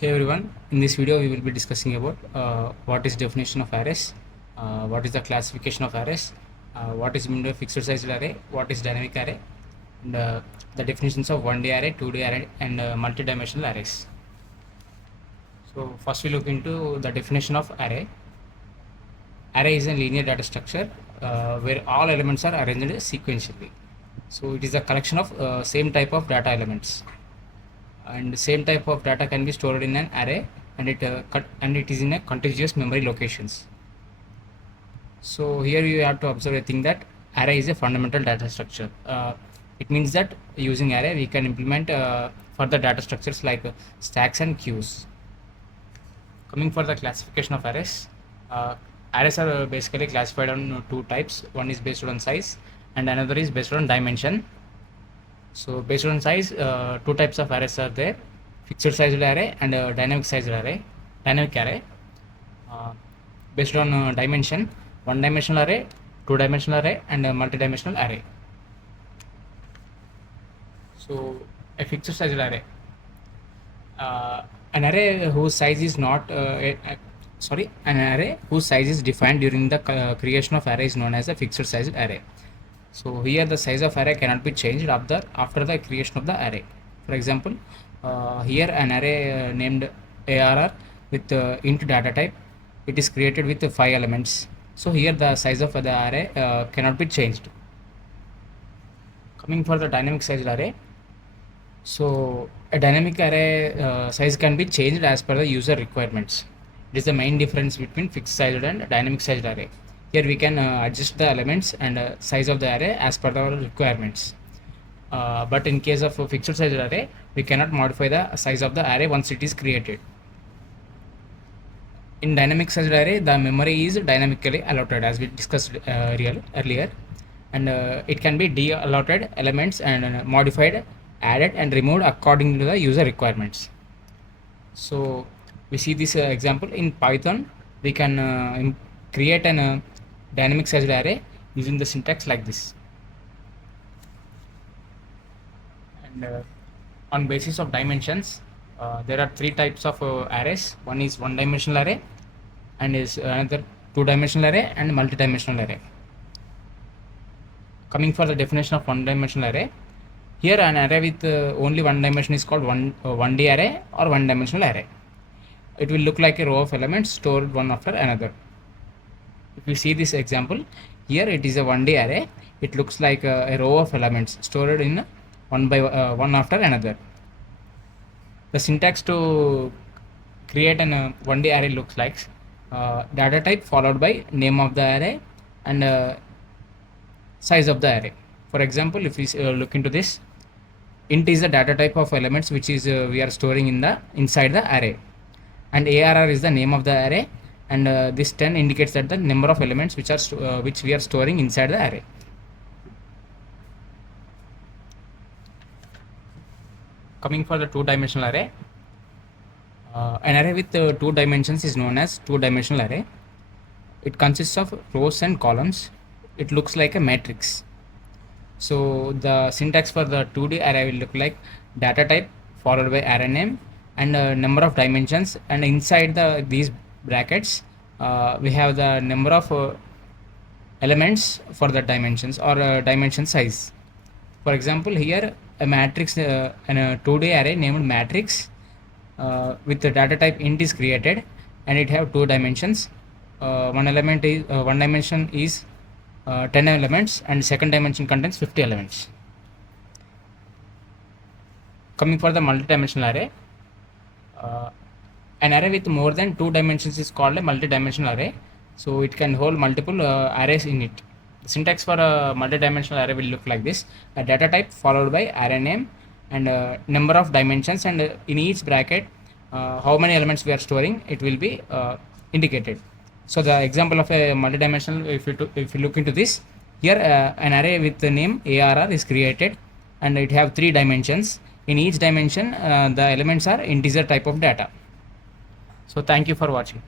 Hey everyone, in this video we will be discussing about what is definition of arrays, what is the classification of arrays, what is meant by fixed sized array, what is dynamic array, and the definitions of 1D array, 2D array, and multi-dimensional arrays. So first we look into the definition of array. Array is a linear data structure where all elements are arranged sequentially. So it is a collection of same type of data elements. And same type of data can be stored in an array, and it is in a contiguous memory locations. So here you have to observe a thing that array is a fundamental data structure. It means that using array we can implement further data structures like stacks and queues. Coming for the classification of arrays, arrays are basically classified on two types. One is based on size and another is based on dimension. So based on size, two types of arrays are there: fixed sized array and dynamic array. Based on dimension, one dimensional array, two dimensional array, and a multi-dimensional array. So a fixed sized array, an array whose size is not an array whose size is defined during the creation of array is known as a fixed sized array. So here the size of array cannot be changed after the creation of the array. For example, here an array named ARR with int data type, it is created with 5 elements. So here the size of the array cannot be changed. Coming for the dynamic sized array, so a dynamic array size can be changed as per the user requirements. It is the main difference between fixed sized and dynamic sized array. Here we can adjust the elements and size of the array as per our requirements. But in case of a fixed sized array, we cannot modify the size of the array once it is created. In dynamic sized array, the memory is dynamically allotted, as we discussed earlier, and it can be de-allotted elements and modified, added, and removed according to the user requirements. So we see this example in Python. We can create an dynamic sized array using the syntax like this. And on basis of dimensions, there are three types of arrays. One is one dimensional array, and is another two dimensional array and multi-dimensional array. Coming for the definition of one dimensional array, here an array with only one dimension is called 1D array or one dimensional array. It will look like a row of elements stored one after another. If you see this example, here it is a 1D array. It looks like a row of elements stored in one after another. The syntax to create an 1D array looks like data type followed by name of the array and size of the array. For example, if we look into this, int is the data type of elements which is we are storing inside the array, and ARR is the name of the array, and this 10 indicates that the number of elements which we are storing inside the array. Coming for the two-dimensional array, an array with two dimensions is known as two-dimensional array. It consists of rows and columns. It looks like a matrix. So the syntax for the 2D array will look like data type followed by array name and number of dimensions, and inside these brackets we have the number of elements for the dimensions or dimension size. For example, here a matrix and a 2D array named matrix with the data type int is created, and it have two dimensions. One dimension is 10 elements, and second dimension contains 50 elements. Coming for the multi-dimensional array, an array with more than two dimensions is called a multi-dimensional array. So it can hold multiple arrays in it. The syntax for a multi-dimensional array will look like this: a data type followed by array name and number of dimensions, and in each bracket how many elements we are storing, it will be indicated. So the example of a multi-dimensional, if you look into this, here an array with the name ARR is created, and it have 3 dimensions. In each dimension the elements are integer type of data. So thank you for watching.